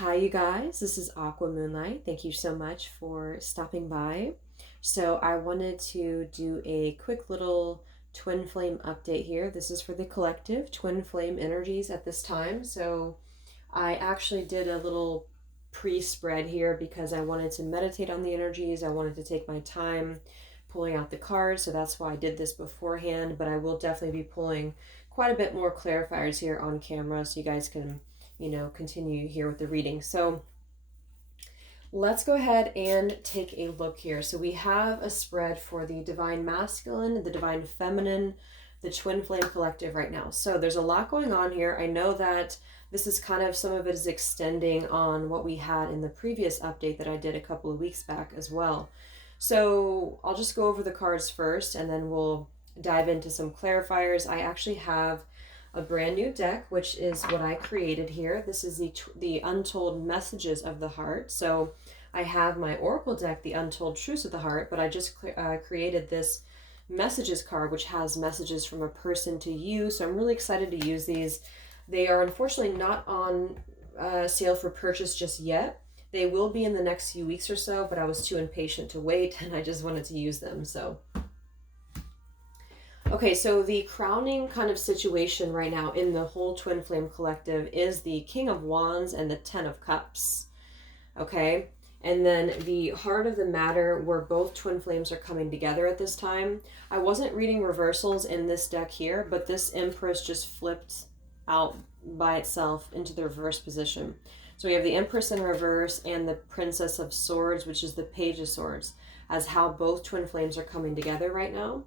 Hi, you guys. This is Aqua Moonlight. Thank you so much for stopping by. So, I wanted to do a quick little twin flame update here. This is for the collective twin flame energies at this time. So, I actually did a little pre-spread here because I wanted to meditate on the energies. I wanted to take my time pulling out the cards, so that's why I did this beforehand, but I will definitely be pulling quite a bit more clarifiers here on camera so you guys can continue here with the reading. So let's go ahead and take a look here. So we have a spread for the divine masculine, the divine feminine, the twin flame collective right now. So there's a lot going on here. I know that this is kind of, some of it is extending on what we had in the previous update that I did a couple of weeks back as well. So I'll just go over the cards first and then we'll dive into some clarifiers. I actually have a brand new deck, which is what I created here. This is the Untold Messages of the Heart. So I have my Oracle deck, the Untold Truths of the Heart, but I just created this messages card, which has messages from a person to you. So I'm really excited to use these. They are unfortunately not on sale for purchase just yet. They will be in the next few weeks or so, but I was too impatient to wait and I just wanted to use them. So okay, so the crowning kind of situation right now in the whole Twin Flame Collective is the King of Wands and the Ten of Cups. Okay, and then the heart of the matter where both twin flames are coming together at this time. I wasn't reading reversals in this deck here, but this Empress just flipped out by itself into the reverse position. So we have the Empress in reverse and the Princess of Swords, which is the Page of Swords, as how both twin flames are coming together right now.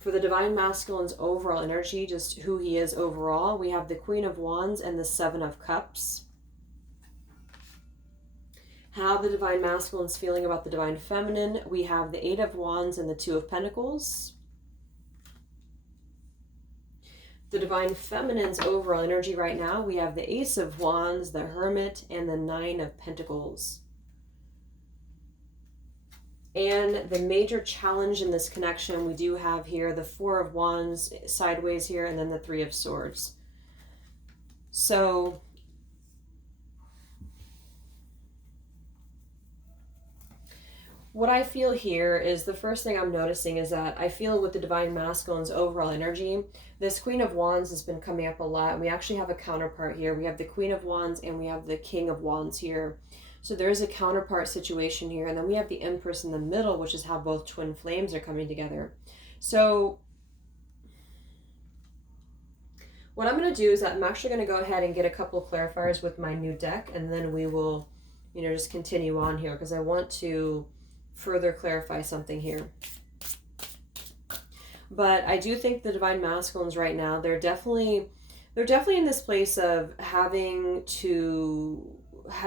For the Divine Masculine's overall energy, just who he is overall, we have the Queen of Wands and the Seven of Cups. How the Divine Masculine's feeling about the Divine Feminine, we have the Eight of Wands and the Two of Pentacles. The Divine Feminine's overall energy right now, we have the Ace of Wands, the Hermit, and the Nine of Pentacles. And the major challenge in this connection, we do have here the Four of Wands sideways here, and then the Three of Swords. So what I feel here is, the first thing I'm noticing is that I feel with the Divine Masculine's overall energy, this Queen of Wands has been coming up a lot. We actually have a counterpart here. We have the Queen of Wands and we have the King of Wands here. So there is a counterpart situation here. And then we have the Empress in the middle, which is how both twin flames are coming together. So what I'm going to do is that I'm actually going to go ahead and get a couple of clarifiers with my new deck. And then we will, just continue on here because I want to further clarify something here. But I do think the Divine Masculines right now, they're definitely in this place of having to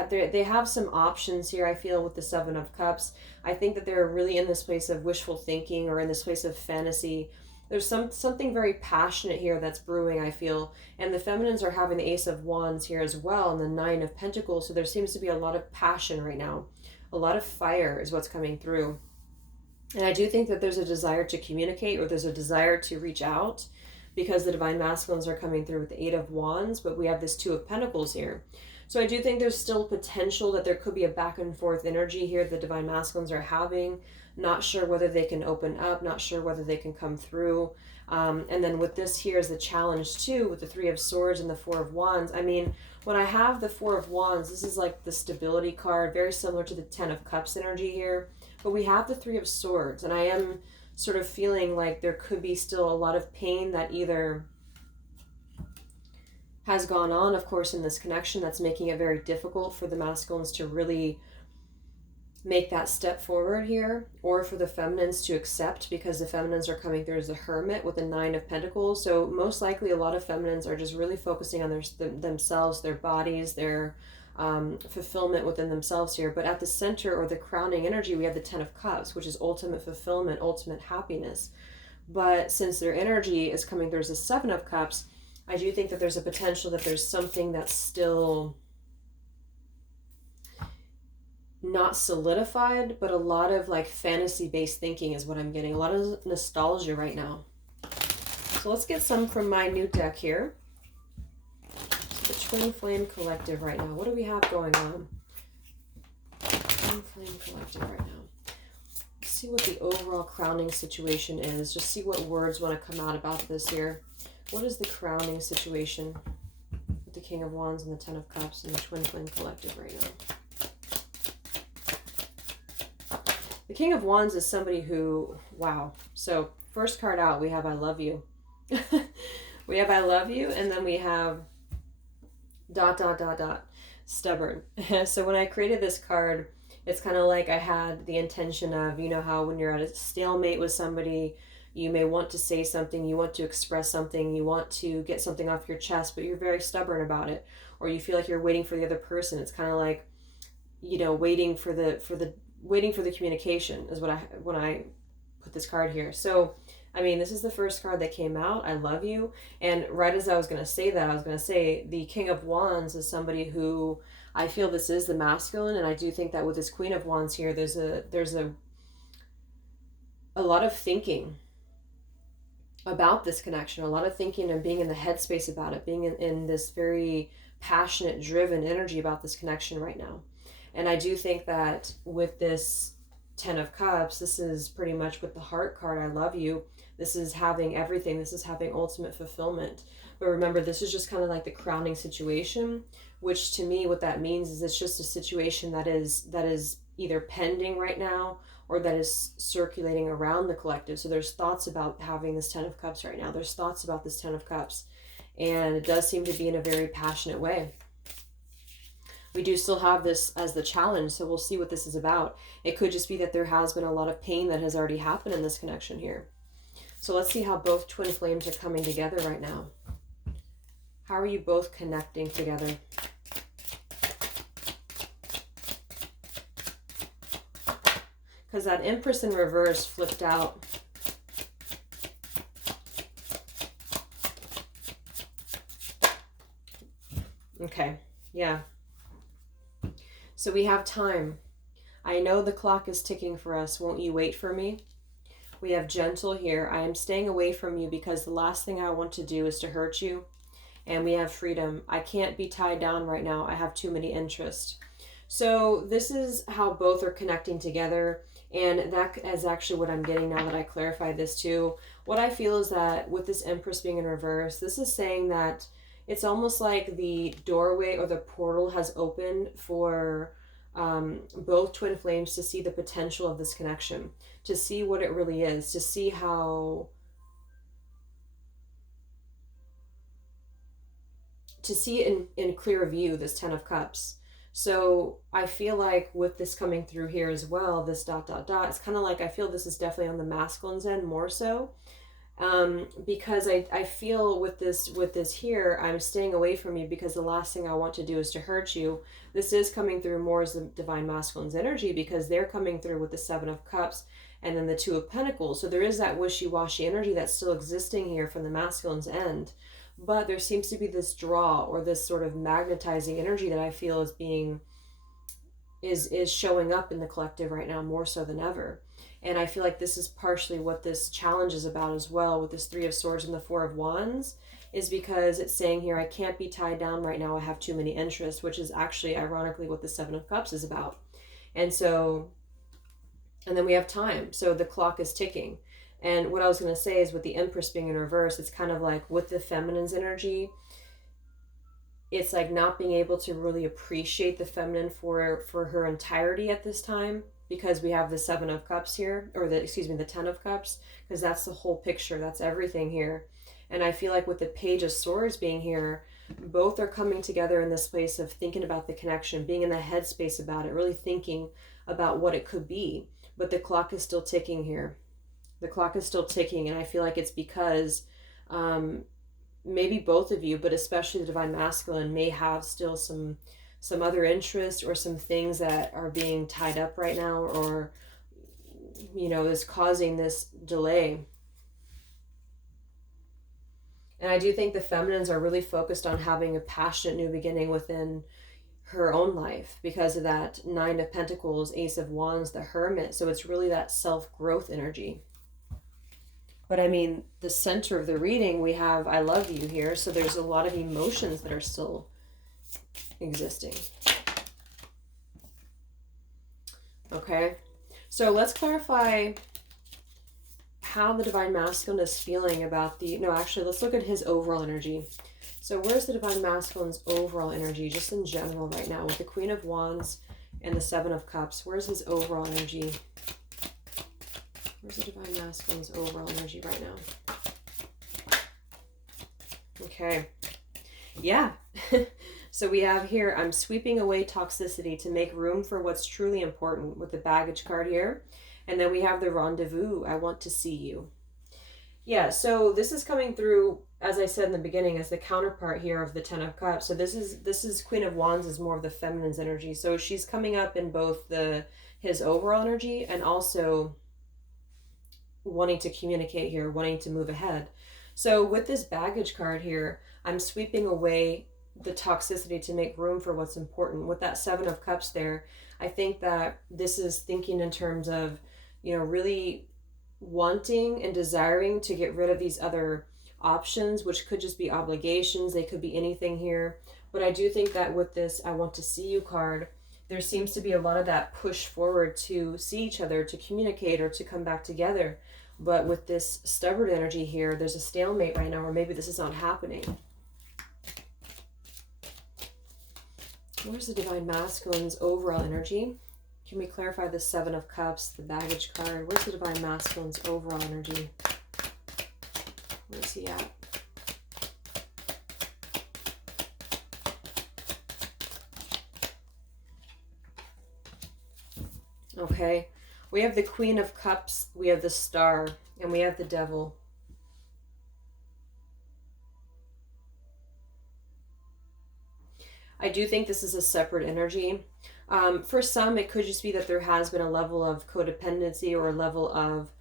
they have some options here. I feel with the Seven of Cups, I think that they're really in this place of wishful thinking or in this place of fantasy. There's something very passionate here that's brewing, I feel. And the feminines are having the Ace of Wands here as well and the Nine of Pentacles. So there seems to be a lot of passion right now. A lot of fire is what's coming through. And I do think that there's a desire to communicate, or there's a desire to reach out, because the Divine Masculines are coming through with the Eight of Wands, but we have this Two of Pentacles here. So I do think there's still potential that there could be a back and forth energy here the Divine Masculines are having. Not sure whether they can open up, not sure whether they can come through. And then with this here is the challenge too, with the Three of Swords and the Four of Wands. I mean, when I have the Four of Wands, this is like the stability card, very similar to the Ten of Cups energy here. But we have the Three of Swords, and I am sort of feeling like there could be still a lot of pain that either has gone on, of course, in this connection that's making it very difficult for the masculines to really make that step forward here, or for the feminines to accept, because the feminines are coming through as the Hermit with the Nine of Pentacles. So most likely a lot of feminines are just really focusing on themselves, their bodies, their fulfillment within themselves here. But at the center, or the crowning energy, we have the Ten of Cups, which is ultimate fulfillment, ultimate happiness. But since their energy is coming through as the Seven of Cups, I do think that there's a potential that there's something that's still not solidified, but a lot of like fantasy-based thinking is what I'm getting. A lot of nostalgia right now. So let's get some from my new deck here. The Twin Flame Collective right now. What do we have going on? Twin Flame Collective right now. Let's see what the overall crowning situation is. Just see what words want to come out about this here. What is the crowning situation with the King of Wands and the Ten of Cups and the Twin Flame Collective right now? The King of Wands is somebody who, wow. So first card out, we have I love you. We have I love you, and then we have ... stubborn. So when I created this card, it's kind of like I had the intention of, you know how when you're at a stalemate with somebody, you may want to say something, you want to express something, you want to get something off your chest, but you're very stubborn about it, or you feel like you're waiting for the other person. It's kind of like, you know, waiting for the communication is when I put this card here. So I mean, this is the first card that came out. I love you. And right as I was going to say that, I was going to say the King of Wands is somebody who I feel this is the masculine. And I do think that with this Queen of Wands here, there's a lot of thinking about this connection, a lot of thinking and being in the headspace about it, being in this very passionate, driven energy about this connection right now. And I do think that with this Ten of Cups, this is pretty much with the heart card, I love you. This is having everything. This is having ultimate fulfillment. But remember, this is just kind of like the crowning situation, which to me, what that means is it's just a situation that is either pending right now or that is circulating around the collective. So there's thoughts about having this Ten of Cups right now. There's thoughts about this Ten of Cups. And it does seem to be in a very passionate way. We do still have this as the challenge, so we'll see what this is about. It could just be that there has been a lot of pain that has already happened in this connection here. So let's see how both twin flames are coming together right now. How are you both connecting together? Because that Empress in reverse flipped out. Okay, yeah. So we have time. I know the clock is ticking for us. Won't you wait for me? We have gentle here. I am staying away from you because the last thing I want to do is to hurt you. And we have freedom. I can't be tied down right now. I have too many interests. So this is how both are connecting together. And that is actually what I'm getting now that I clarified this too. What I feel is that with this Empress being in reverse, this is saying that it's almost like the doorway or the portal has opened for both twin flames to see the potential of this connection, to see what it really is, to see how, to see it in clear view, this Ten of Cups. So I feel like with this coming through here as well, this ... it's kind of like I feel this is definitely on the masculine's end more so. Because I feel with this here, I'm staying away from you because the last thing I want to do is to hurt you. This is coming through more as the Divine Masculine's energy because they're coming through with the Seven of Cups and then the Two of Pentacles. So there is that wishy-washy energy that's still existing here from the masculine's end. But there seems to be this draw or this sort of magnetizing energy that I feel is being, is showing up in the collective right now more so than ever. And I feel like this is partially what this challenge is about as well with this Three of Swords and the Four of Wands, is because it's saying here, I can't be tied down right now. I have too many interests, which is actually ironically what the Seven of Cups is about. And so, and then we have time. So the clock is ticking. And what I was going to say is with the Empress being in reverse, it's kind of like with the feminine's energy, it's like not being able to really appreciate the feminine for her entirety at this time. Because we have the Seven of Cups here, or the Ten of Cups, because that's the whole picture, that's everything here. And I feel like with the Page of Swords being here, both are coming together in this place of thinking about the connection, being in the headspace about it, really thinking about what it could be. But the clock is still ticking here. The clock is still ticking, and I feel like it's because maybe both of you, but especially the Divine Masculine, may have still some other interest or some things that are being tied up right now, or, you know, is causing this delay. And I do think the feminines are really focused on having a passionate new beginning within her own life because of that Nine of Pentacles, Ace of Wands, the Hermit. So it's really that self-growth energy. But I mean, the center of the reading, we have I love you here. So there's a lot of emotions that are still existing. Okay, so let's clarify how the Divine Masculine is feeling about the, no, actually, let's look at his overall energy. So where's the Divine Masculine's overall energy, just in general right now, with the Queen of Wands and the Seven of Cups? Where's his overall energy? Where's the Divine Masculine's overall energy right now? Okay. Yeah. So we have here, I'm sweeping away toxicity to make room for what's truly important, with the baggage card here. And then we have the rendezvous. I want to see you. Yeah, so this is coming through, as I said in the beginning, as the counterpart here of the Ten of Cups. So this is Queen of Wands is more of the feminine's energy. So she's coming up in both his overall energy and also wanting to communicate here, wanting to move ahead. So with this baggage card here, I'm sweeping away the toxicity to make room for what's important. With that Seven of Cups there, I think that this is thinking in terms of, you know, really wanting and desiring to get rid of these other options, which could just be obligations. They could be anything here. But I do think that with this I want to see you card, there seems to be a lot of that push forward to see each other, to communicate, or to come back together. But with this stubborn energy here, there's a stalemate right now, or maybe this is not happening. Where's the Divine Masculine's overall energy? Can we clarify the Seven of Cups, the baggage card? Where's the Divine Masculine's overall energy? Where's he at? Okay, we have the Queen of Cups, we have the Star, and we have the Devil. I do think this is a separate energy. For some, it could just be that there has been a level of codependency or a level of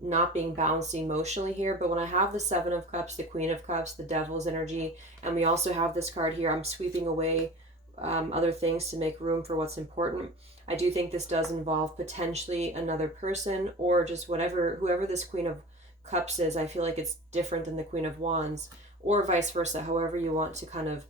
not being balanced emotionally here. But when I have the Seven of Cups, the Queen of Cups, the Devil's energy, and we also have this card here, I'm sweeping away other things to make room for what's important. I do think this does involve potentially another person, or just whoever this Queen of Cups is. I feel like it's different than the Queen of Wands, or vice versa, however you want to kind of,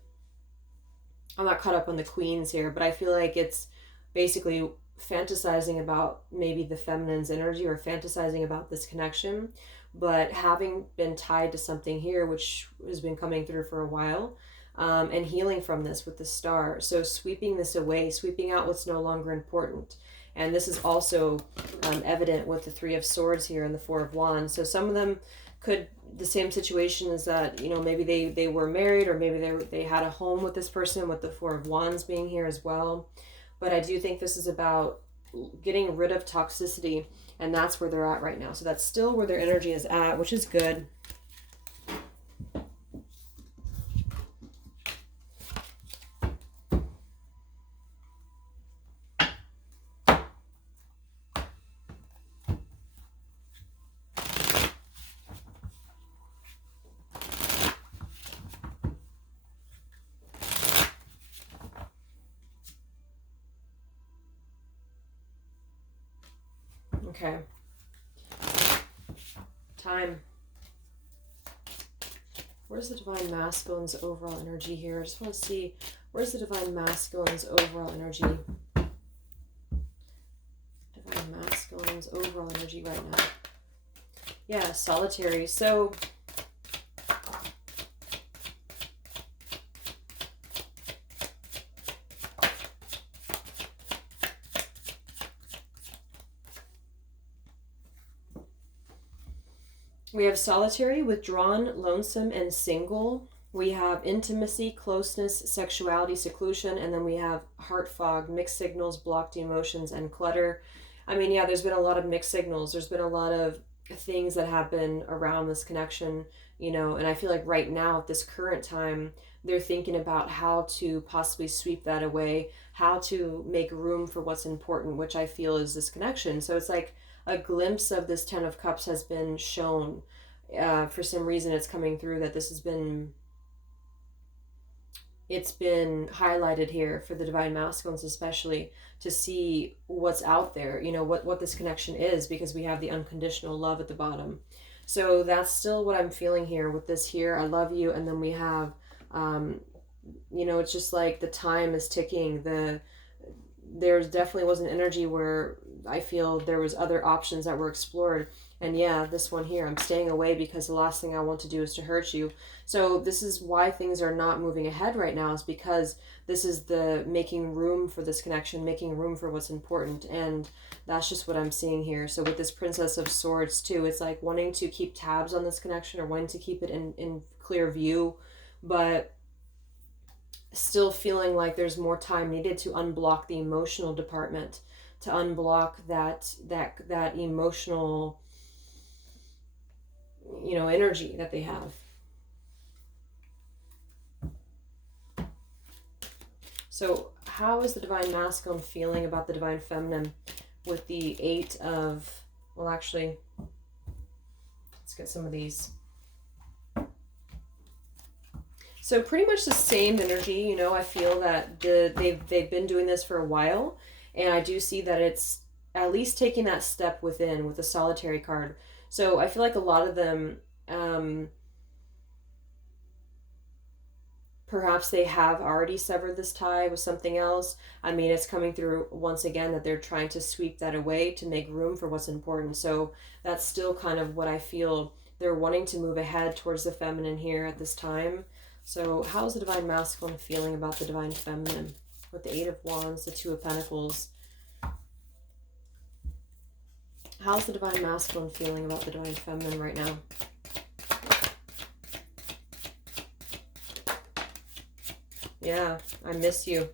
I'm not caught up on the queens here, but I feel like it's basically fantasizing about maybe the feminine's energy, or fantasizing about this connection, but having been tied to something here, which has been coming through for a while, and healing from this with the Star. So sweeping this away, sweeping out what's no longer important. And this is also evident with the Three of Swords here and the Four of Wands. So some of them could, the same situation is that, you know, maybe they were married, or maybe they had a home with this person, with the Four of Wands being here as well. But I do think this is about getting rid of toxicity, and that's where they're at right now. So that's still where their energy is at, which is good. Okay. Time. Where's the Divine Masculine's overall energy here? I just want to see, where's the Divine Masculine's overall energy? Divine Masculine's overall energy right now. Yeah, solitary. So we have solitary, withdrawn, lonesome, and single. We have intimacy, closeness, sexuality, seclusion, and then we have heart fog, mixed signals, blocked emotions, and clutter. I mean, yeah, there's been a lot of mixed signals. There's been a lot of things that happen around this connection, you know, and I feel like right now at this current time, they're thinking about how to possibly sweep that away, how to make room for what's important, which I feel is this connection. So it's like a glimpse of this Ten of Cups has been shown. For some reason it's coming through that this has been, it's been highlighted here for the Divine Masculines, especially to see what's out there, you know, what this connection is, because we have the unconditional love at the bottom. So that's still what I'm feeling here with this here. I love you. And then we have you know, it's just like the time is ticking. There's definitely was an energy where I feel there was other options that were explored. And yeah, this one here, I'm staying away because the last thing I want to do is to hurt you. So this is why things are not moving ahead right now, is because this is the making room for this connection, making room for what's important. And that's just what I'm seeing here. So with this Princess of Swords too, it's like wanting to keep tabs on this connection or wanting to keep it in clear view, but still feeling like there's more time needed to unblock the emotional department, to unblock that emotional, you know, energy that they have. So how is the Divine Masculine feeling about the Divine Feminine with the Eight of, well, actually, let's get some of these. So pretty much the same energy, you know. I feel that they've been doing this for a while, and I do see that it's at least taking that step within with the Solitary card. So I feel like a lot of them, perhaps they have already severed this tie with something else. I mean, it's coming through once again that they're trying to sweep that away to make room for what's important. So that's still kind of what I feel. They're wanting to move ahead towards the feminine here at this time. So how's the Divine Masculine feeling about the Divine Feminine with the Eight of Wands, the Two of Pentacles? How's the Divine Masculine feeling about the Divine Feminine right now? Yeah, I miss you.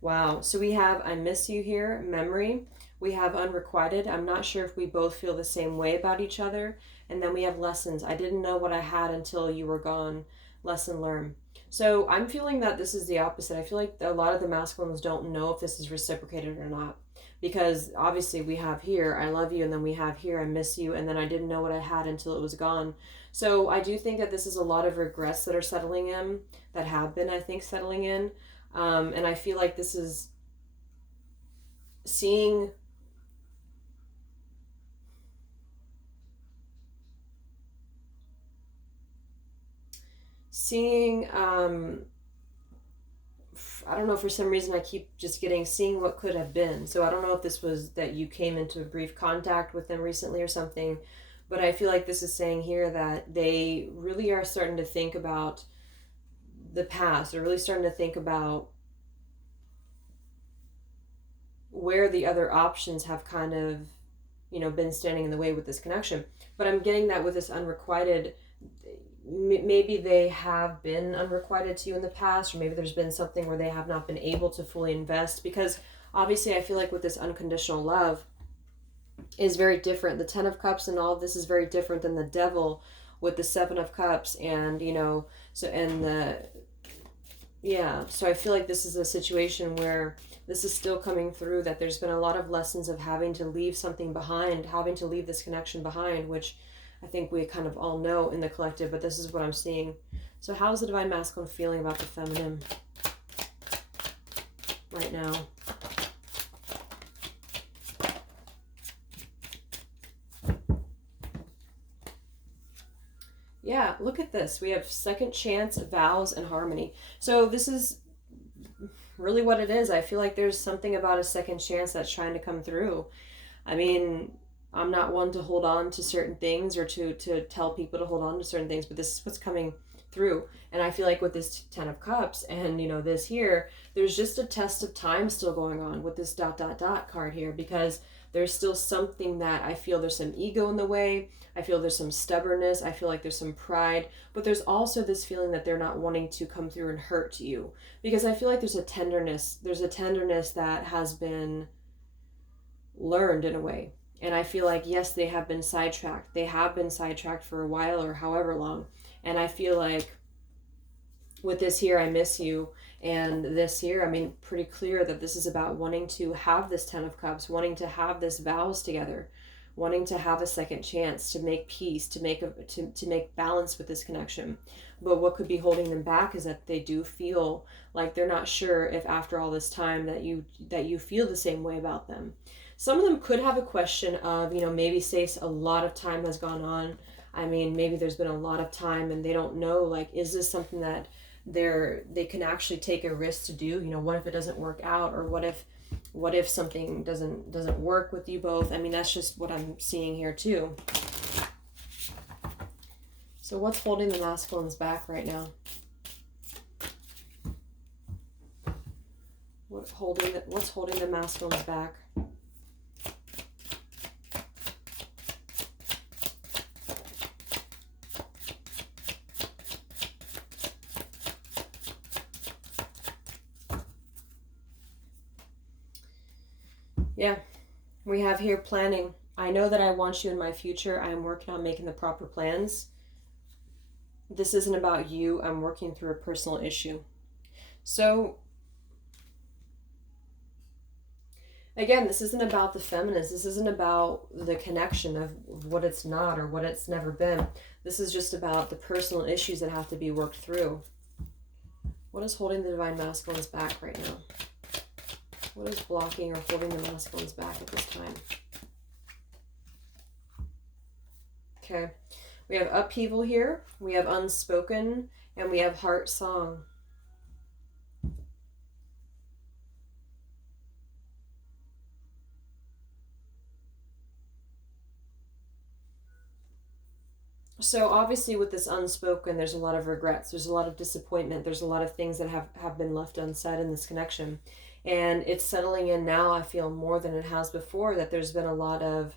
Wow. So we have I miss you here, memory. We have unrequited. I'm not sure if we both feel the same way about each other. And then we have lessons. I didn't know what I had until you were gone. Lesson learned. So I'm feeling that this is the opposite. I feel like a lot of the masculines don't know if this is reciprocated or not. Because obviously we have here, I love you, and then we have here, I miss you, and then I didn't know what I had until it was gone. So I do think that this is a lot of regrets that are settling in, that have been, I think, settling in. And I feel like this is seeing I don't know, for some reason I keep just getting seeing what could have been. So I don't know if this was that you came into a brief contact with them recently or something, but I feel like this is saying here that they really are starting to think about the past. They're really starting to think about where the other options have kind of, you know, been standing in the way with this connection. But I'm getting that with this unrequited, maybe they have been unrequited to you in the past, or maybe there's been something where they have not been able to fully invest, because obviously I feel like with this unconditional love is very different. The Ten of Cups and all of this is very different than the Devil with the Seven of Cups, and you know, so and the yeah, so I feel like this is a situation where this is still coming through, that there's been a lot of lessons of having to leave something behind, having to leave this connection behind, which I think we kind of all know in the collective, but this is what I'm seeing. So how's the Divine Masculine feeling about the feminine right now? Yeah, look at this. We have second chance, vows, and harmony. So this is really what it is. I feel like there's something about a second chance that's trying to come through. I mean, I'm not one to hold on to certain things or to tell people to hold on to certain things, but this is what's coming through. And I feel like with this Ten of Cups and, you know, this here, there's just a test of time still going on with this ... card here, because there's still something that I feel there's some ego in the way. I feel there's some stubbornness. I feel like there's some pride, but there's also this feeling that they're not wanting to come through and hurt you, because I feel like there's a tenderness that has been learned in a way. And I feel like, yes, they have been sidetracked. They have been sidetracked for a while or however long. And I feel like with this here, I miss you, and this here, I mean, pretty clear that this is about wanting to have this Ten of Cups, wanting to have this vows together, wanting to have a second chance to make peace, to make balance with this connection. But what could be holding them back is that they do feel like they're not sure if after all this time that you feel the same way about them. Some of them could have a question of, you know, maybe say a lot of time has gone on. I mean, maybe there's been a lot of time and they don't know, like, is this something that they can actually take a risk to do? You know, what if it doesn't work out, or what if something doesn't work with you both? I mean, that's just what I'm seeing here too. So what's holding the masculines back right now? What's holding the masculines back? Yeah, we have here planning. I know that I want you in my future. I am working on making the proper plans. This isn't about you. I'm working through a personal issue. So again, this isn't about the feminist. This isn't about the connection of what it's not or what it's never been. This is just about the personal issues that have to be worked through. What is holding the divine masculines back right now? What is blocking or holding the masculines back at this time? Okay. We have upheaval here. We have unspoken. And we have heart song. So obviously with this unspoken, there's a lot of regrets. There's a lot of disappointment. There's a lot of things that have been left unsaid in this connection. And it's settling in now, I feel, more than it has before, that there's been a lot of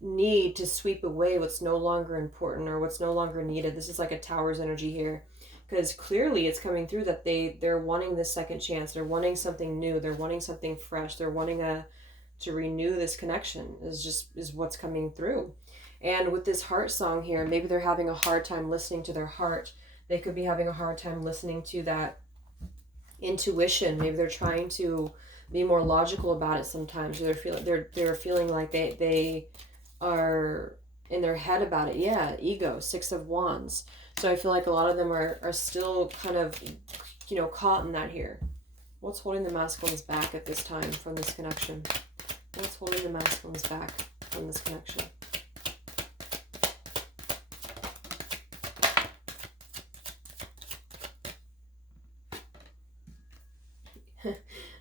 need to sweep away what's no longer important or what's no longer needed. This is like a tower's energy here, because clearly it's coming through that they're wanting this second chance. They're wanting something new. They're wanting something fresh. They're wanting to renew this connection is what's coming through. And with this heart song here, maybe they're having a hard time listening to their heart. They could be having a hard time listening to that intuition. Maybe they're trying to be more logical about it sometimes. Or they're feeling like they are in their head about it. Yeah, ego, 6 of Wands. So I feel like a lot of them are still kind of, you know, caught in that here. What's holding the masculines back at this time from this connection? What's holding the masculines back from this connection?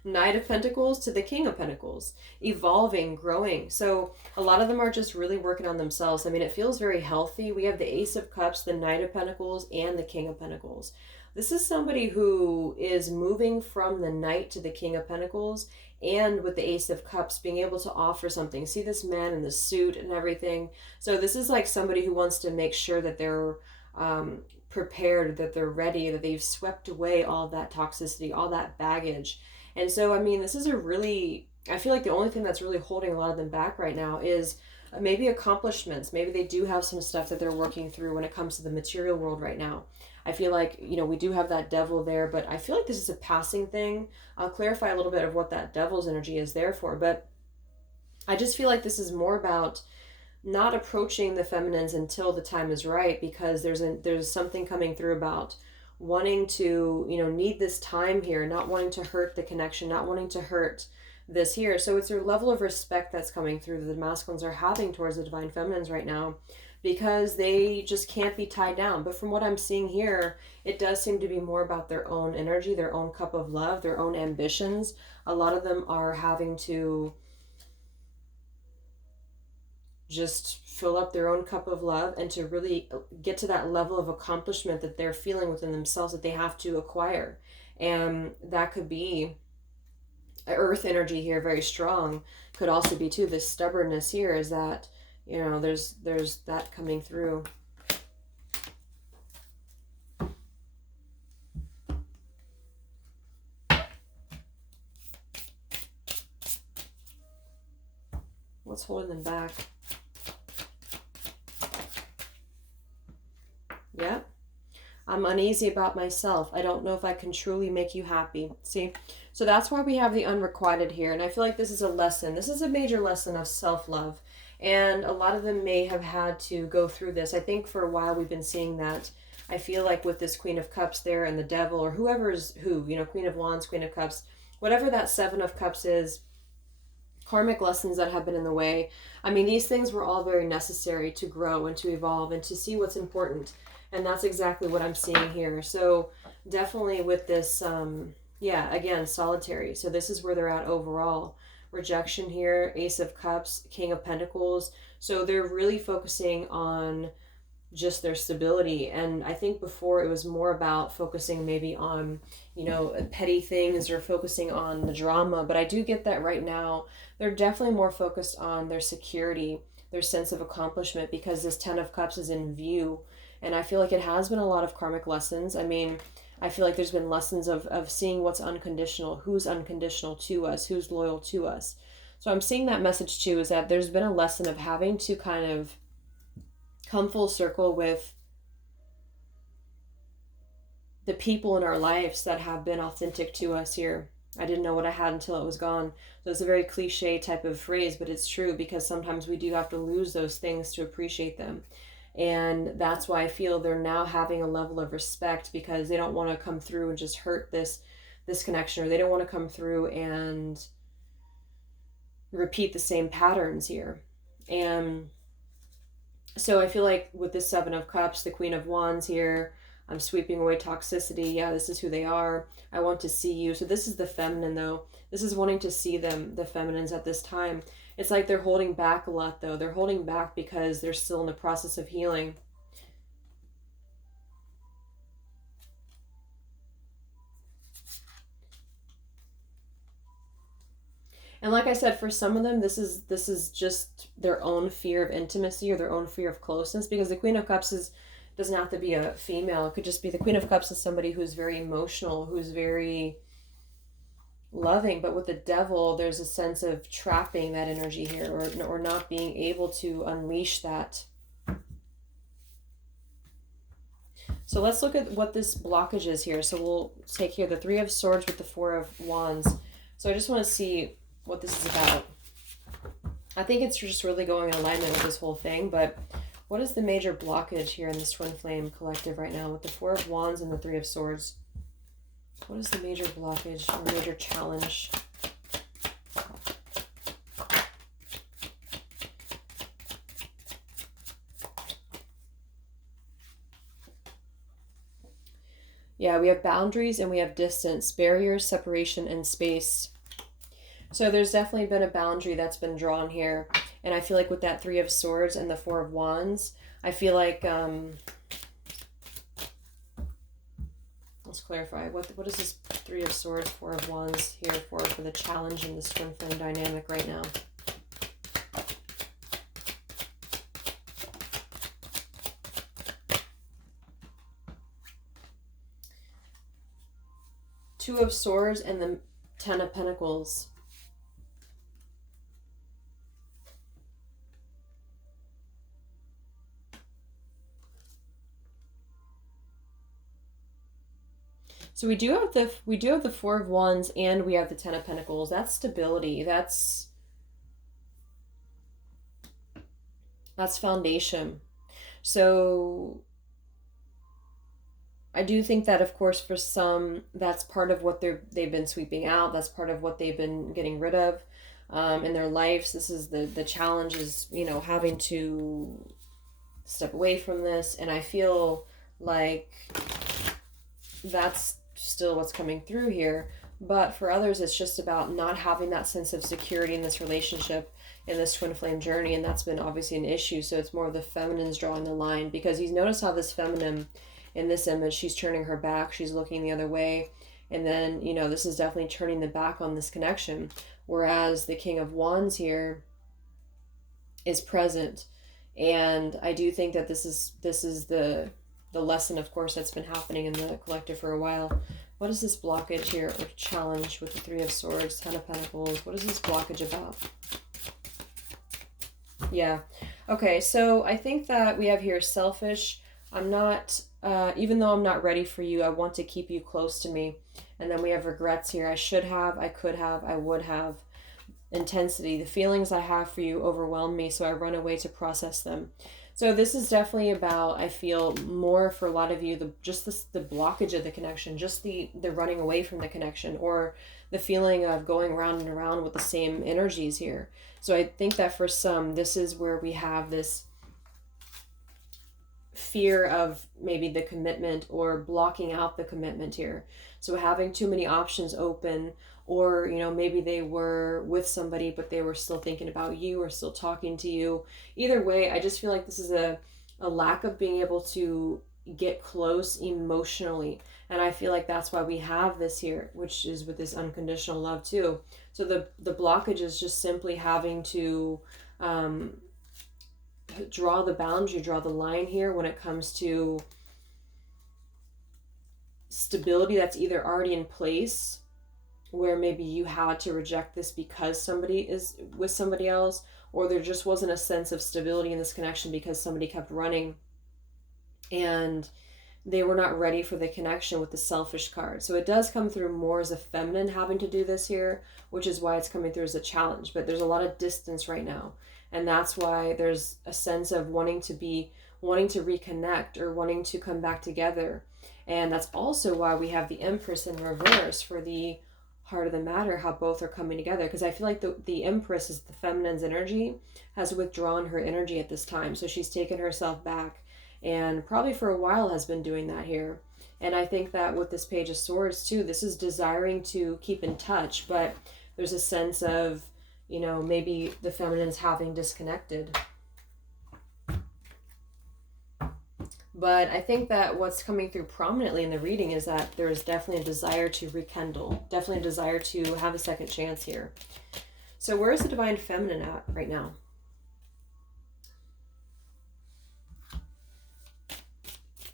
Knight of Pentacles to the King of Pentacles. Evolving, growing. So a lot of them are just really working on themselves. I mean, it feels very healthy. We have the Ace of Cups, the Knight of Pentacles, and the King of Pentacles. This is somebody who is moving from the Knight to the King of Pentacles, and with the Ace of Cups, being able to offer something. See this man in the suit and everything. So this is like somebody who wants to make sure that they're prepared, that they're ready, that they've swept away all that toxicity, all that baggage. And so, I mean, this is I feel like the only thing that's really holding a lot of them back right now is maybe accomplishments. Maybe they do have some stuff that they're working through when it comes to the material world right now. I feel like, you know, we do have that devil there, but I feel like this is a passing thing. I'll clarify a little bit of what that devil's energy is there for, but I just feel like this is more about not approaching the feminines until the time is right, because there's something coming through about wanting to, you know, need this time here, not wanting to hurt the connection, not wanting to hurt this here. So it's a level of respect that's coming through that the masculines are having towards the divine feminines right now, because they just can't be tied down. But from what I'm seeing here, it does seem to be more about their own energy, their own cup of love, their own ambitions. A lot of them are having to just fill up their own cup of love and to really get to that level of accomplishment that they're feeling within themselves that they have to acquire. And that could be earth energy here, very strong. Could also be too this stubbornness here, is that, you know, there's that coming through. What's holding them back? Yeah. I'm uneasy about myself. I don't know if I can truly make you happy. See? So that's why we have the unrequited here. And I feel like this is a lesson. This is a major lesson of self-love. And a lot of them may have had to go through this. I think for a while we've been seeing that. I feel like with this Queen of Cups there and the Devil, or whoever's who, you know, Queen of Wands, Queen of Cups, whatever that 7 of Cups is, karmic lessons that have been in the way. I mean, these things were all very necessary to grow and to evolve and to see what's important. And that's exactly what I'm seeing here. So definitely with this, yeah, again, solitary. So this is where they're at overall. Rejection here, Ace of Cups, King of Pentacles. So they're really focusing on just their stability. And I think before it was more about focusing maybe on, you know, petty things or focusing on the drama. But I do get that right now they're definitely more focused on their security, their sense of accomplishment, because this Ten of Cups is in view. And I feel like it has been a lot of karmic lessons. I mean, I feel like there's been lessons of seeing what's unconditional, who's unconditional to us, who's loyal to us. So I'm seeing that message too, is that there's been a lesson of having to kind of come full circle with the people in our lives that have been authentic to us here. I didn't know what I had until it was gone. So it's a very cliche type of phrase, but it's true, because sometimes we do have to lose those things to appreciate them. And that's why I feel they're now having a level of respect, because they don't want to come through and just hurt this connection, or they don't want to come through and repeat the same patterns here. And so I feel like with the Seven of Cups, the Queen of Wands here, I'm sweeping away toxicity. Yeah, this is who they are. I want to see you. So this is the feminine, though. This is wanting to see them, the feminines at this time. It's like they're holding back a lot, though. They're holding back because they're still in the process of healing. And like I said, for some of them, this is just their own fear of intimacy or their own fear of closeness, because the Queen of Cups doesn't have to be a female. It could just be the Queen of Cups is somebody who's very emotional, who's very loving. But with the Devil, there's a sense of trapping that energy here, or not being able to unleash that. So let's look at what this blockage is here. So we'll take here the Three of Swords with the Four of Wands. So I just want to see what this is about. I think it's just really going in alignment with this whole thing, but what is the major blockage here in this Twin Flame collective right now with the Four of Wands and the Three of Swords? What is the major blockage or major challenge? Yeah, we have boundaries and we have distance, barriers, separation, and space. So there's definitely been a boundary that's been drawn here. And I feel like with that Three of Swords and the Four of Wands, I feel like, let's clarify, what is this Three of Swords, Four of Wands here for the challenge in this Twin Flame dynamic right now? Two of Swords and the Ten of Pentacles. So we do have the Four of Wands and we have the Ten of Pentacles. That's stability. That's foundation. So I do think that, of course, for some, that's part of what they've been sweeping out. That's part of what they've been getting rid of in their lives. This is the challenge is, you know, having to step away from this. And I feel like that's still what's coming through here. But for others, it's just about not having that sense of security in this relationship, in this twin flame journey. And that's been obviously an issue. So it's more of the feminine's drawing the line, because you notice how this feminine in this image, she's turning her back, she's looking the other way. And then, you know, this is definitely turning the back on this connection. Whereas the King of Wands here is present. And I do think that this is the lesson, of course, that's been happening in the collective for a while. What is this blockage here, or challenge with the Three of Swords, Ten of Pentacles? What is this blockage about? Yeah. Okay, so I think that we have here selfish. I'm not, even though I'm not ready for you, I want to keep you close to me. And then we have regrets here. I should have, I could have, I would have. Intensity. The feelings I have for you overwhelm me, so I run away to process them. So this is definitely about, I feel, more for a lot of you, the blockage of the connection, just the running away from the connection, or the feeling of going around and around with the same energies here. So I think that for some, this is where we have this fear of maybe the commitment or blocking out the commitment here. So having too many options open, or maybe they were with somebody but they were still thinking about you or still talking to you. Either way, I just feel like this is a lack of being able to get close emotionally, and I feel like that's why we have this here, which is with this unconditional love too. So the blockage is just simply having to draw the boundary, draw the line here when it comes to stability that's either already in place, where maybe you had to reject this because somebody is with somebody else, or there just wasn't a sense of stability in this connection because somebody kept running and they were not ready for the connection with the selfish card. So it does come through more as a feminine having to do this here, which is why it's coming through as a challenge. But there's a lot of distance right now. And that's why there's a sense of wanting to reconnect or wanting to come back together. And that's also why we have the Empress in reverse for the heart of the matter, how both are coming together. Because I feel like the Empress is the feminine's energy, has withdrawn her energy at this time. So she's taken herself back, and probably for a while has been doing that here. And I think that with this Page of Swords too, this is desiring to keep in touch, but there's a sense of, maybe the feminine's having disconnected. But I think that what's coming through prominently in the reading is that there is definitely a desire to rekindle, definitely a desire to have a second chance here. So where is the Divine Feminine at right now?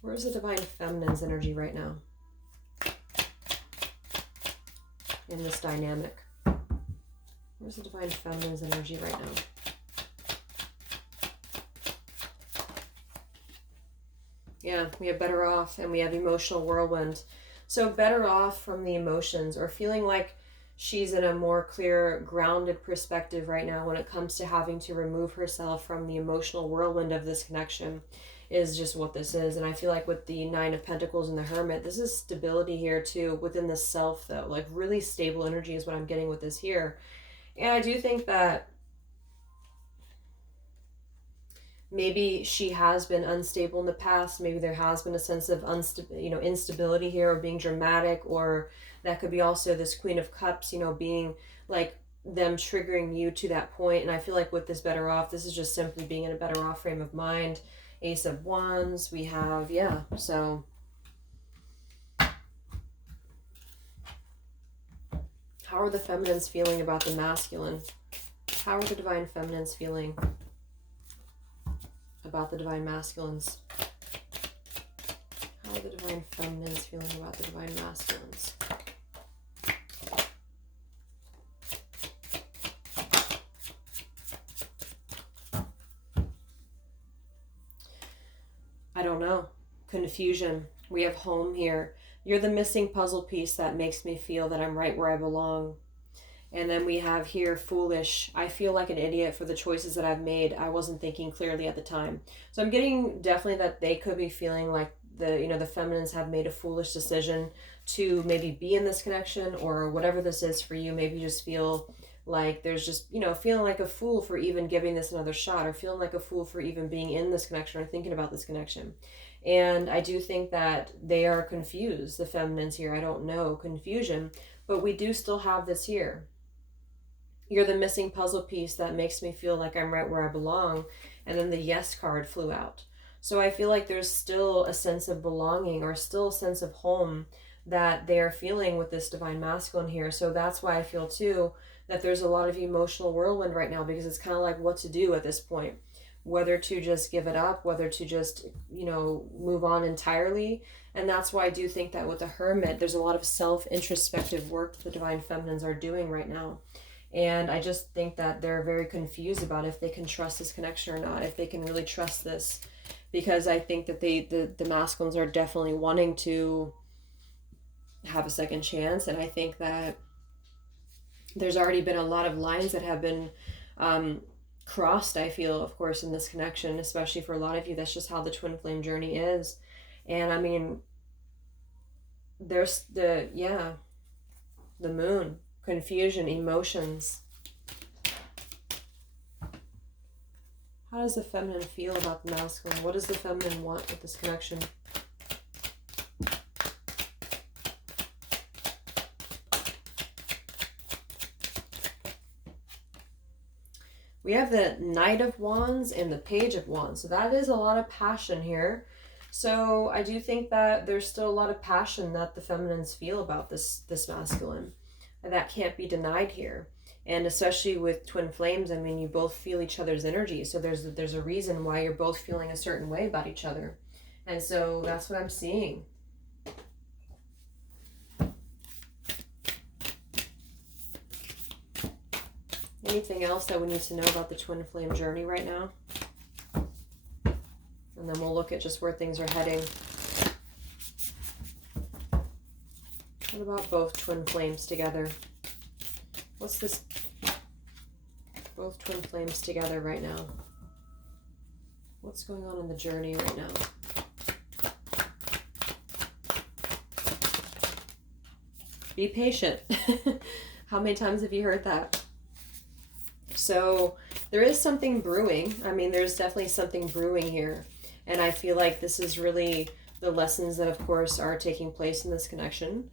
Where's the Divine Feminine's energy right now in this dynamic? Where's the Divine Feminine's energy right now? Yeah, we have better off, and we have emotional whirlwind. So better off from the emotions, or feeling like she's in a more clear, grounded perspective right now when it comes to having to remove herself from the emotional whirlwind of this connection, is just what this is. And I feel like with the Nine of Pentacles and the Hermit, this is stability here too, within the self though. Like really stable energy is what I'm getting with this here. And I do think that maybe she has been unstable in the past. Maybe there has been a sense of instability here, or being dramatic, or that could be also this Queen of Cups, being like them triggering you to that point. And I feel like with this better off, this is just simply being in a better off frame of mind. Ace of Wands, we have, so how are the feminines feeling about the masculine? How are the Divine Feminines feeling about the Divine Masculines? How are the Divine Feminines feeling about the Divine Masculines? I don't know. Confusion. We have home here. You're the missing puzzle piece that makes me feel that I'm right where I belong. And then we have here foolish. I feel like an idiot for the choices that I've made. I wasn't thinking clearly at the time. So I'm getting definitely that they could be feeling like the feminines have made a foolish decision to maybe be in this connection, or whatever this is for you. Maybe just feel like there's just, feeling like a fool for even giving this another shot, or feeling like a fool for even being in this connection or thinking about this connection. And I do think that they are confused, the feminines here. I don't know, confusion, but we do still have this here. You're the missing puzzle piece that makes me feel like I'm right where I belong. And then the yes card flew out. So I feel like there's still a sense of belonging, or still a sense of home that they are feeling with this Divine Masculine here. So that's why I feel too that there's a lot of emotional whirlwind right now, because it's kind of like what to do at this point. Whether to just give it up, whether to just, move on entirely. And that's why I do think that with the Hermit, there's a lot of self-introspective work the Divine Feminines are doing right now. And I just think that they're very confused about if they can trust this connection or not, if they can really trust this. Because I think that the masculines are definitely wanting to have a second chance. And I think that there's already been a lot of lines that have been crossed, I feel, of course, in this connection, especially for a lot of you. That's just how the twin flame journey is. And I mean, there's the moon, confusion, emotions. How does the feminine feel about the masculine? What does the feminine want with this connection? We have the Knight of Wands and the Page of Wands. So that is a lot of passion here. So I do think that there's still a lot of passion that the feminines feel about this masculine. And that can't be denied here. And especially with twin flames, I mean, you both feel each other's energy. So there's a reason why you're both feeling a certain way about each other. And so that's what I'm seeing. Anything else that we need to know about the twin flame journey right now? And then we'll look at just where things are heading. What about both twin flames together? What's this? Both twin flames together right now. What's going on in the journey right now? Be patient. How many times have you heard that? So there is something brewing. I mean, there's definitely something brewing here. And I feel like this is really the lessons that, of course, are taking place in this connection.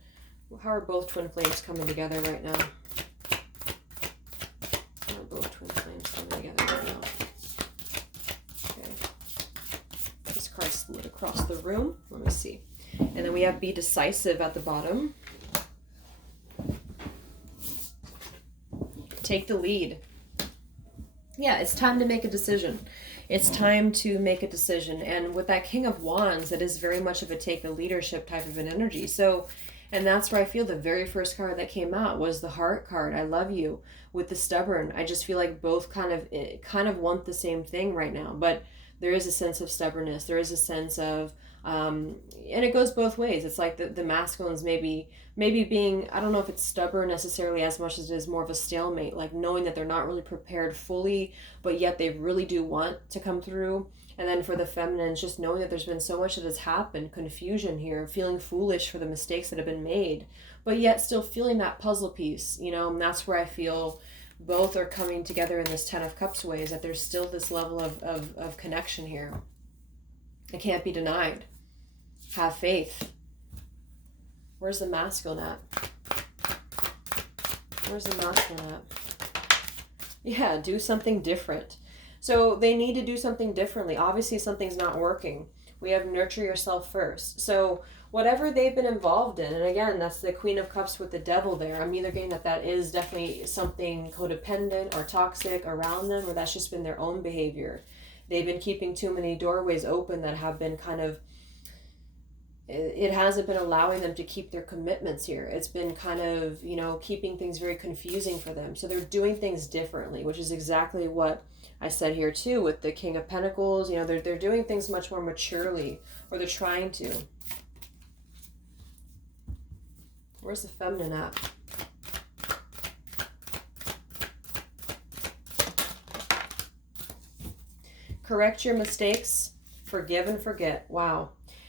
How are both twin flames coming together right now? How are both twin flames coming together right now? Okay. This card split across the room. Let me see. And then we have Be Decisive at the bottom. Take the lead. Yeah, it's time to make a decision. It's time to make a decision. And with that King of Wands, it is very much of a take the leadership type of an energy. So, and that's where I feel the very first card that came out was the Heart card. I love you. With the Stubborn, I just feel like both kind of want the same thing right now. But there is a sense of stubbornness. There is a sense of, and it goes both ways. It's like the masculines maybe being, I don't know if it's stubborn necessarily as much as it is more of a stalemate, like knowing that they're not really prepared fully, but yet they really do want to come through. And then for the feminines, just knowing that there's been so much that has happened, confusion here, feeling foolish for the mistakes that have been made, but yet still feeling that puzzle piece, you know. And that's where I feel both are coming together in this Ten of Cups ways, that there's still this level of connection here. It can't be denied. Have faith. Where's the masculine at? Where's the masculine at? Yeah, do something different. So they need to do something differently. Obviously, something's not working. We have nurture yourself first. So whatever they've been involved in, and again, that's the Queen of Cups with the Devil there. I'm either getting that is definitely something codependent or toxic around them, or that's just been their own behavior. They've been keeping too many doorways open that have been kind of, it hasn't been allowing them to keep their commitments here. It's been kind of, you know, keeping things very confusing for them. So they're doing things differently, which is exactly what I said here too with the King of Pentacles. You know, they're doing things much more maturely, or they're trying to. Where's the feminine at? Correct your mistakes, forgive and forget. Wow.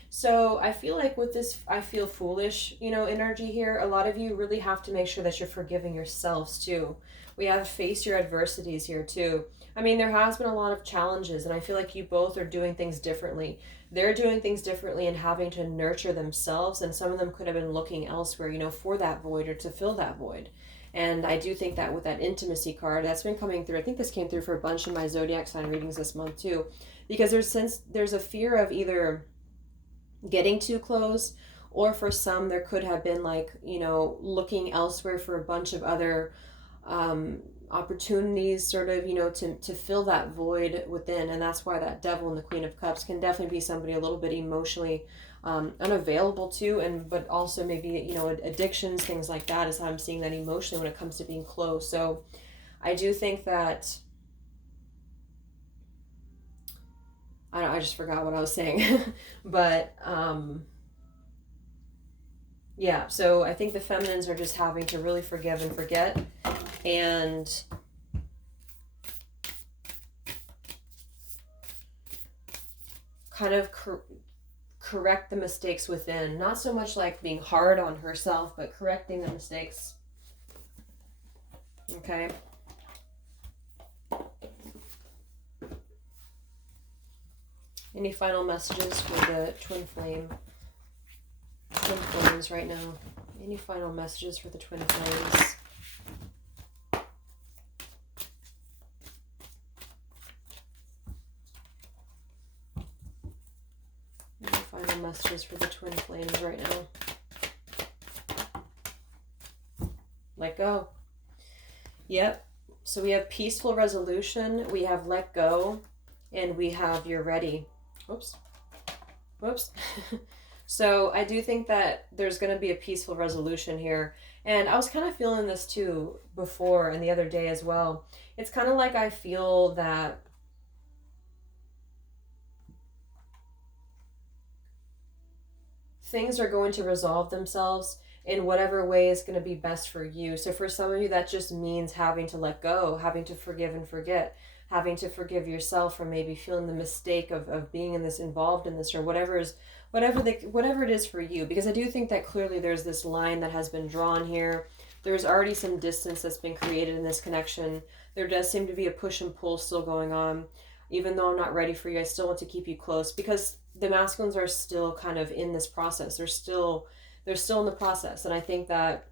So I feel like with this, I feel foolish, you know, energy here. A lot of you really have to make sure that you're forgiving yourselves too. We have face your adversities here too. I mean, there has been a lot of challenges, and I feel like you both are doing things differently. They're doing things differently and having to nurture themselves, and some of them could have been looking elsewhere, you know, for that void or to fill that void. And I do think that with that intimacy card, that's been coming through. I think this came through for a bunch of my zodiac sign readings this month too, because there's a fear of either getting too close, or for some there could have been like, you know, looking elsewhere for a bunch of other opportunities, sort of, you know, to fill that void within. And that's why that Devil and the Queen of Cups can definitely be somebody a little bit emotionally unavailable to, and but also maybe, you know, addictions, things like that is how I'm seeing that emotionally when it comes to being close. So I do think that I just forgot what I was saying. But yeah, so I think the feminines are just having to really forgive and forget. And kind of correct the mistakes within. Not so much like being hard on herself, but correcting the mistakes. Okay. Any final messages for the twin flames right now? Any final messages for the twin flames? Any final messages for the twin flames right now? Let go. Yep. So we have peaceful resolution, we have let go, and we have you're ready. Whoops. So I do think that there's going to be a peaceful resolution here. And I was kind of feeling this too before and the other day as well. It's kind of like I feel that things are going to resolve themselves in whatever way is going to be best for you. So for some of you, that just means having to let go, having to forgive and forget, having to forgive yourself for maybe feeling the mistake of being in this, involved in this, or whatever it is for you. Because I do think that clearly there's this line that has been drawn here. There's already some distance that's been created in this connection. There does seem to be a push and pull still going on. Even though I'm not ready for you, I still want to keep you close, because the masculines are still kind of in this process. They're still in the process. And I think that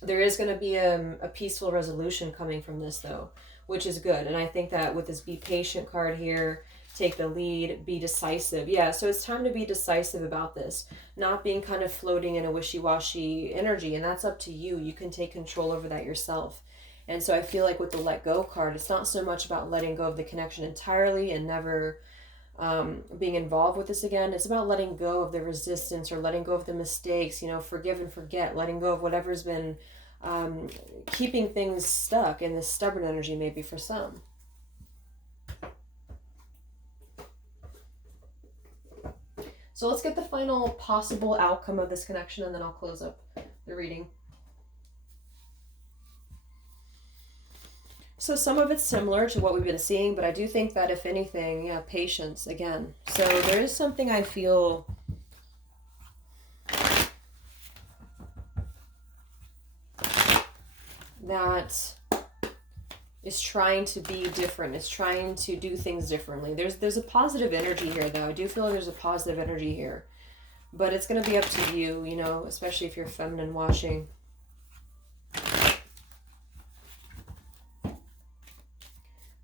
there is going to be a peaceful resolution coming from this, though, which is good. And I think that with this be patient card here, take the lead, be decisive. Yeah, so it's time to be decisive about this, not being kind of floating in a wishy-washy energy. And that's up to you. You can take control over that yourself. And so I feel like with the let go card, it's not so much about letting go of the connection entirely and never being involved with this again. It's about letting go of the resistance, or letting go of the mistakes, forgive and forget, letting go of whatever's been keeping things stuck in this stubborn energy, maybe for some. So let's get the final possible outcome of this connection, and then I'll close up the reading. So some of it's similar to what we've been seeing, but I do think that if anything, yeah, patience again. So there is something I feel that is trying to be different. It's trying to do things differently. There's a positive energy here, though. I do feel like there's a positive energy here. But it's going to be up to you, especially if you're feminine watching.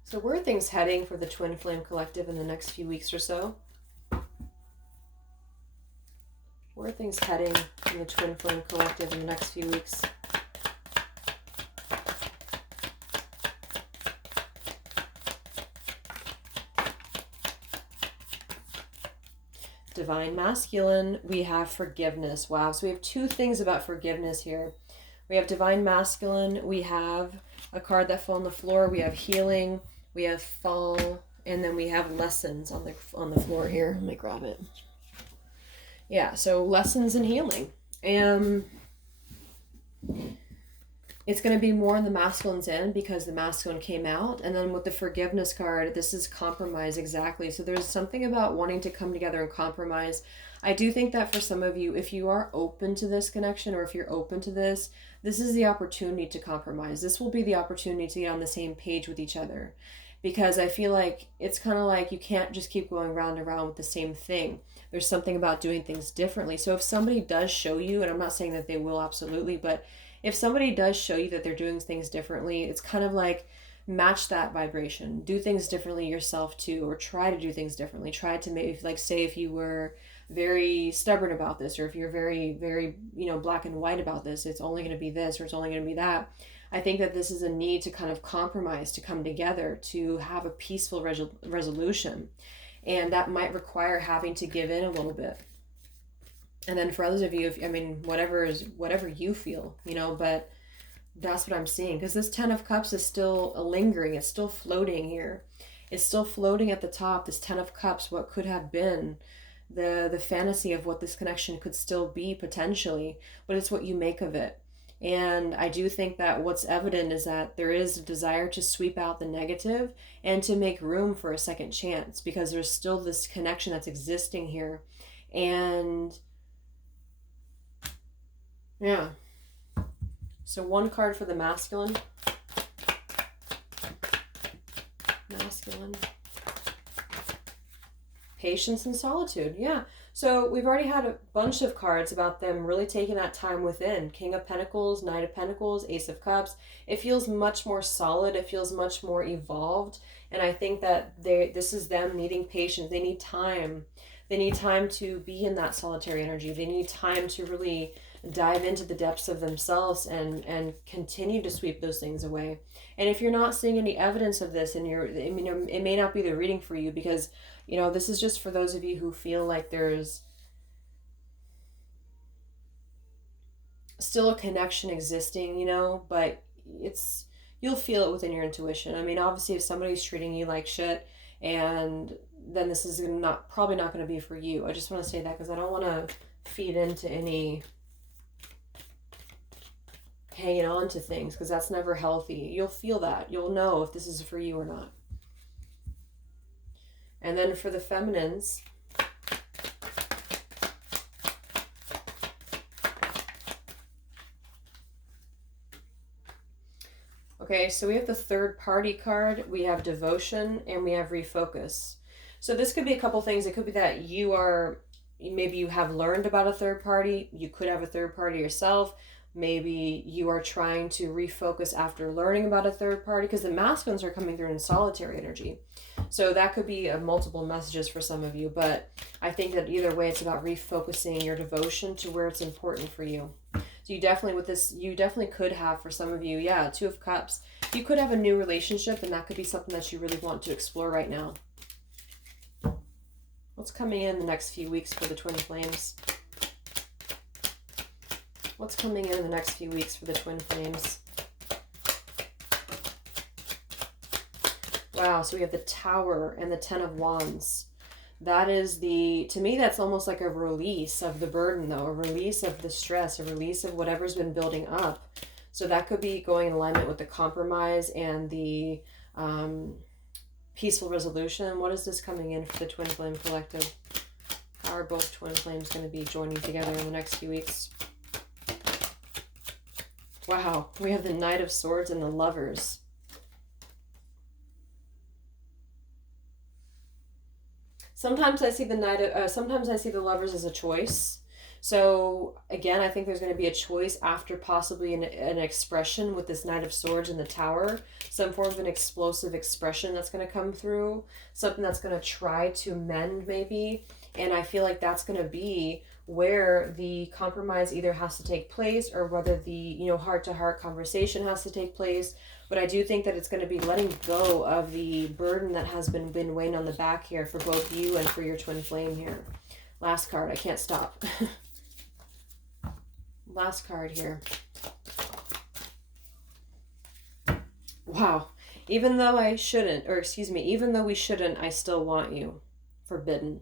So where are things heading for the Twin Flame Collective in the next few weeks or so? Where are things heading in the Twin Flame Collective in the next few weeks? Divine Masculine, we have forgiveness. Wow, so we have two things about forgiveness here. We have Divine Masculine, we have a card that fell on the floor, we have healing, we have fall, and then we have lessons on the floor here. Let me grab it. Yeah, so lessons and healing. And it's going to be more on the masculine's end because the masculine came out. And then with the forgiveness card, this is compromise, exactly. So there's something about wanting to come together and compromise. I do think that for some of you, if you are open to this connection, or if you're open to this, this is the opportunity to compromise. This will be the opportunity to get on the same page with each other. Because I feel like it's kind of like you can't just keep going round and round with the same thing. There's something about doing things differently. So if somebody does show you, and I'm not saying that they will absolutely, but if somebody does show you that they're doing things differently, it's kind of like match that vibration. Do things differently yourself too, or try to do things differently. Try to maybe, like, say if you were very stubborn about this, or if you're very, very, black and white about this, it's only going to be this, or it's only going to be that. I think that this is a need to kind of compromise, to come together, to have a peaceful resolution. And that might require having to give in a little bit. And then for others of you, whatever you feel, but that's what I'm seeing. Because this 10 of Cups is still lingering. It's still floating here. It's still floating at the top. This 10 of Cups, what could have been the fantasy of what this connection could still be potentially. But it's what you make of it. And I do think that what's evident is that there is a desire to sweep out the negative and to make room for a second chance, because there's still this connection that's existing here. And yeah. So one card for the masculine. Masculine. Patience and solitude. Yeah. So we've already had a bunch of cards about them really taking that time within. King of Pentacles, Knight of Pentacles, Ace of Cups. It feels much more solid. It feels much more evolved. And I think that this is them needing patience. They need time. They need time to be in that solitary energy. They need time to really dive into the depths of themselves and continue to sweep those things away. And if you're not seeing any evidence of this, and it may not be the reading for you, because this is just for those of you who feel like there's still a connection existing, but you'll feel it within your intuition. I mean, obviously, if somebody's treating you like shit, and then this is probably not going to be for you. I just want to say that because I don't want to feed into any hanging on to things, because that's never healthy. You'll feel that. You'll know if this is for you or not. And then for the feminines, okay, so we have the third party card, we have devotion, and we have refocus. So this could be a couple things. It could be that maybe you have learned about a third party. You could have a third party yourself. Maybe you are trying to refocus after learning about a third party, because the masculines are coming through in solitary energy. So that could be multiple messages for some of you. But I think that either way, it's about refocusing your devotion to where it's important for you. So you definitely could have, for some of you, Two of Cups. You could have a new relationship, and that could be something that you really want to explore right now. What's coming in the next few weeks for the twin flames? What's coming in the next few weeks for the twin flames? Wow, so we have the Tower and the Ten of Wands. That is to me, that's almost like a release of the burden, though. A release of the stress, a release of whatever's been building up. So that could be going in alignment with the compromise and the peaceful resolution. What is this coming in for the Twin Flame Collective? How are both Twin Flames going to be joining together in the next few weeks? Wow, we have the Knight of Swords and the Lovers. Sometimes I see sometimes I see the Lovers as a choice. So again, I think there's going to be a choice after possibly an expression with this Knight of Swords and the Tower. Some form of an explosive expression that's going to come through. Something that's going to try to mend maybe. And I feel like that's going to be where the compromise either has to take place, or whether the heart-to-heart conversation has to take place. But I do think that it's going to be letting go of the burden that has been weighing on the back here for both you and for your twin flame here. Last card. I can't stop. Last card here. Wow. Even though we shouldn't, I still want you. Forbidden.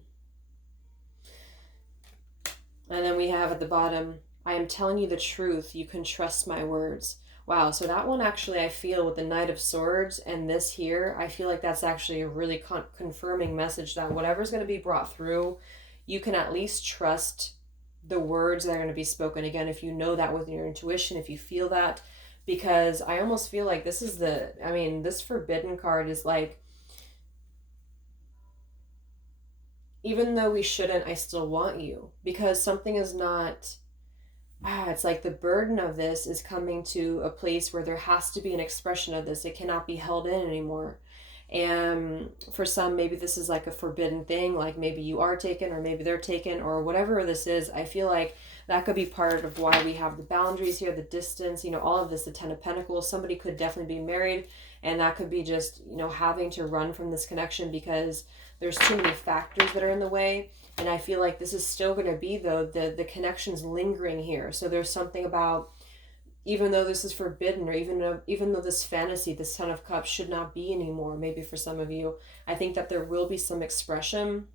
And then we have at the bottom, I am telling you the truth. You can trust my words. Wow, so that one actually, I feel with the Knight of Swords and this here, I feel like that's actually a really confirming message that whatever's going to be brought through, you can at least trust the words that are going to be spoken. Again, if you know that with your intuition, if you feel that, because I almost feel like this Forbidden card is like, even though we shouldn't, I still want you, because something is not, it's like the burden of this is coming to a place where there has to be an expression of this. It cannot be held in anymore. And for some, maybe this is like a forbidden thing, like maybe you are taken or maybe they're taken or whatever this is. I feel like that could be part of why we have the boundaries here, the distance, all of this, the Ten of Pentacles. Somebody could definitely be married, and that could be just, having to run from this connection because there's too many factors that are in the way. And I feel like this is still going to be, though, the connection's lingering here. So there's something about, even though this is forbidden, or even though this fantasy, this Ten of Cups should not be anymore, maybe for some of you, I think that there will be some expression.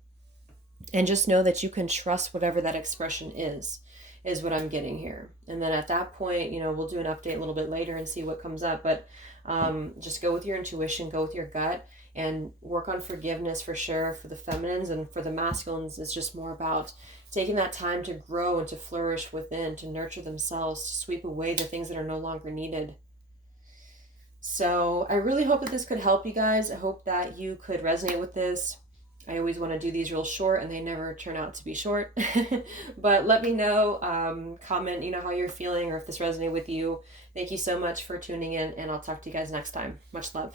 And just know that you can trust whatever that expression is. is what I'm getting here. And then at that point, you know, we'll do an update a little bit later and see what comes up. But just go with your intuition, go with your gut, and work on forgiveness for sure for the feminines. And for the masculines, it's just more about taking that time to grow and to flourish within, to nurture themselves, to sweep away the things that are no longer needed. So I really hope that this could help you guys. I hope that you could resonate with this. I always want to do these real short and they never turn out to be short. But let me know, comment, you know, how you're feeling or if this resonated with you. Thank you so much for tuning in, and I'll talk to you guys next time. Much love.